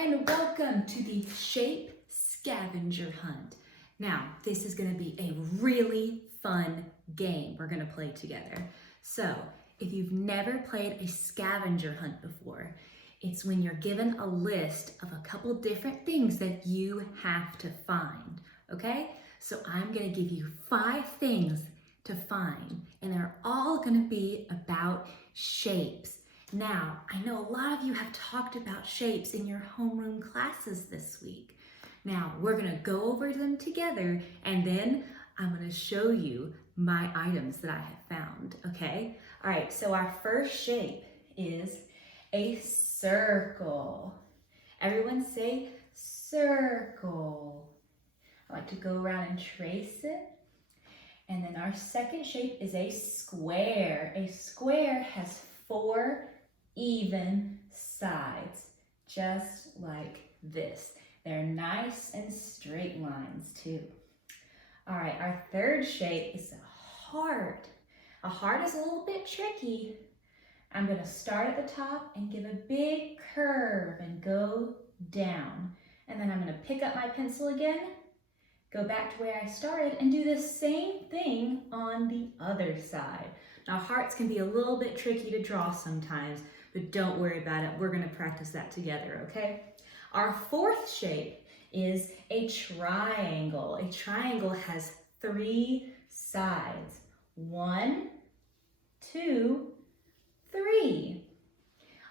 and welcome to the Shape Scavenger Hunt. Now, this is going to be a really fun game we're going to play together. So, if you've never played a scavenger hunt before, it's when you're given a list of a couple different things that you have to find, okay? So I'm going to give you 5 things to find, and they're all going to be about shapes. Now, I know a lot of you have talked about shapes in your homeroom classes this week. Now, we're going to go over them together, and then I'm going to show you my items that I have found, okay? All right, so our first shape is a circle. Everyone say circle. I like to go around and trace it. And then our second shape is a square. A square has 4 even sides, just like this. They're nice and straight lines too. All right, our third shape is a heart. A heart is a little bit tricky. I'm gonna start at the top and give a big curve and go down. And then I'm gonna pick up my pencil again, go back to where I started and do the same thing on the other side. Now hearts can be a little bit tricky to draw sometimes, but don't worry about it. We're gonna practice that together, okay? Our fourth shape is a triangle. A triangle has 3 sides. 1, 2, 3.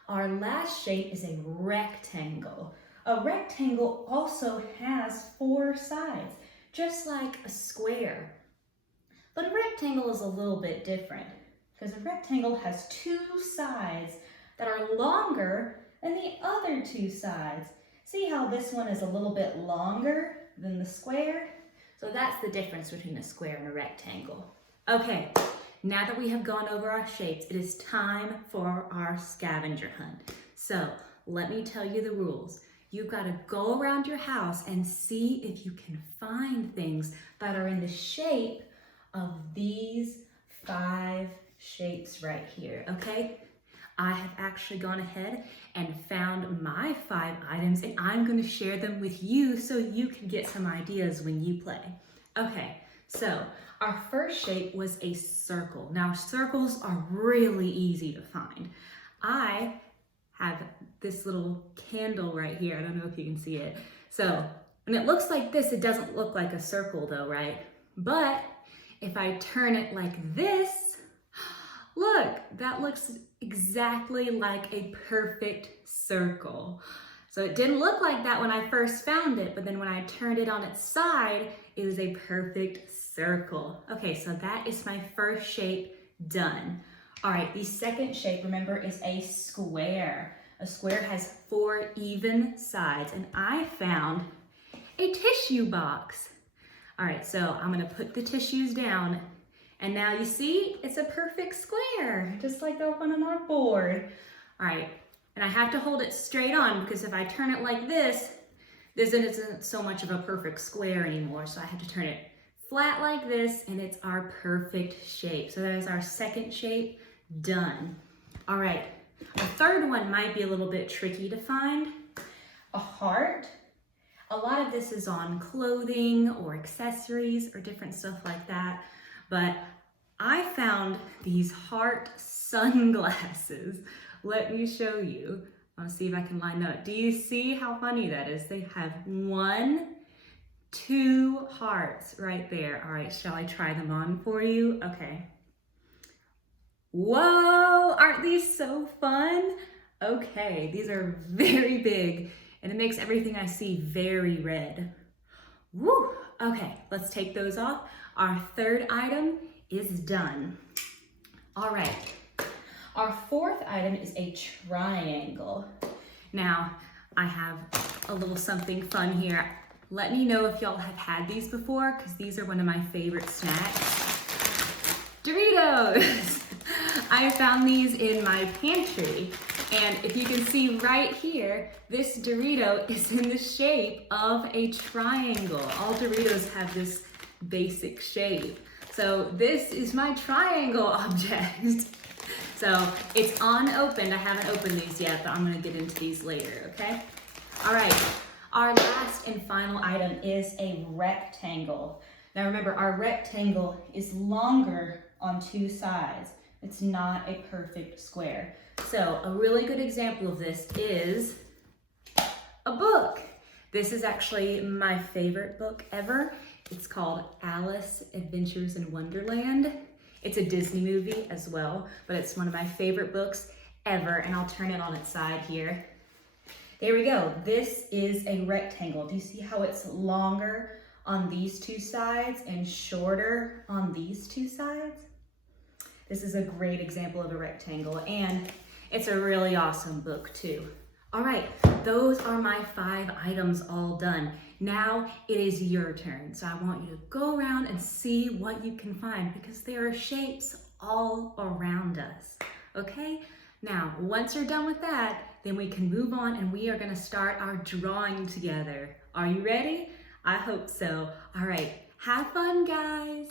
Our last shape is a rectangle. A rectangle also has 4 sides, just like a square. But a rectangle is a little bit different because a rectangle has 2 sides that are longer than the other 2 sides. See how this one is a little bit longer than the square? So that's the difference between a square and a rectangle. Okay, now that we have gone over our shapes, it is time for our scavenger hunt. So let me tell you the rules. You've got to go around your house and see if you can find things that are in the shape of these 5 shapes right here, okay? I have actually gone ahead and found my 5 items, and I'm going to share them with you so you can get some ideas when you play. Okay, so our first shape was a circle. Now, circles are really easy to find. I have this little candle right here. I don't know if you can see it. So when it looks like this, it doesn't look like a circle though, right? But if I turn it like this, look, that looks exactly like a perfect circle. So it didn't look like that when I first found it, but then when I turned it on its side, it was a perfect circle. Okay, so that is my first shape done. All right, the second shape, remember, is a square. A square has 4 even sides, and I found a tissue box. All right, so I'm gonna put the tissues down, and now you see, it's a perfect square, just like the one on our board. All right, and I have to hold it straight on because if I turn it like this isn't so much of a perfect square anymore, so I have to turn it flat like this, and it's our perfect shape. So that is our second shape done. All right, our third one might be a little bit tricky to find. A heart. A lot of this is on clothing or accessories or different stuff like that, but I found these heart sunglasses. Let me show you. I'll see if I can line up. Do you see how funny that is? They have 1, 2 hearts right there. All right, shall I try them on for you? Okay. Whoa, aren't these so fun? Okay, these are very big and it makes everything I see very red. Woo, okay, let's take those off. Our third item is done. All right, our fourth item is a triangle. Now, I have a little something fun here. Let me know if y'all have had these before, because these are one of my favorite snacks. Doritos! I found these in my pantry, and if you can see right here, this Dorito is in the shape of a triangle. All Doritos have this basic shape. So this is my triangle object. So it's unopened. I haven't opened these yet, but I'm gonna get into these later, okay? All right, our last and final item is a rectangle. Now remember, our rectangle is longer on two sides. It's not a perfect square. So a really good example of this is a book. This is actually my favorite book ever. It's called Alice Adventures in Wonderland. It's a Disney movie as well, but it's one of my favorite books ever, and I'll turn it on its side here. There we go. This is a rectangle. Do you see how it's longer on these two sides and shorter on these two sides? This is a great example of a rectangle, and it's a really awesome book too. All right, those are my 5 items all done. Now it is your turn. So I want you to go around and see what you can find because there are shapes all around us, okay? Now, once you're done with that, then we can move on and we are gonna start our drawing together. Are you ready? I hope so. All right, have fun, guys.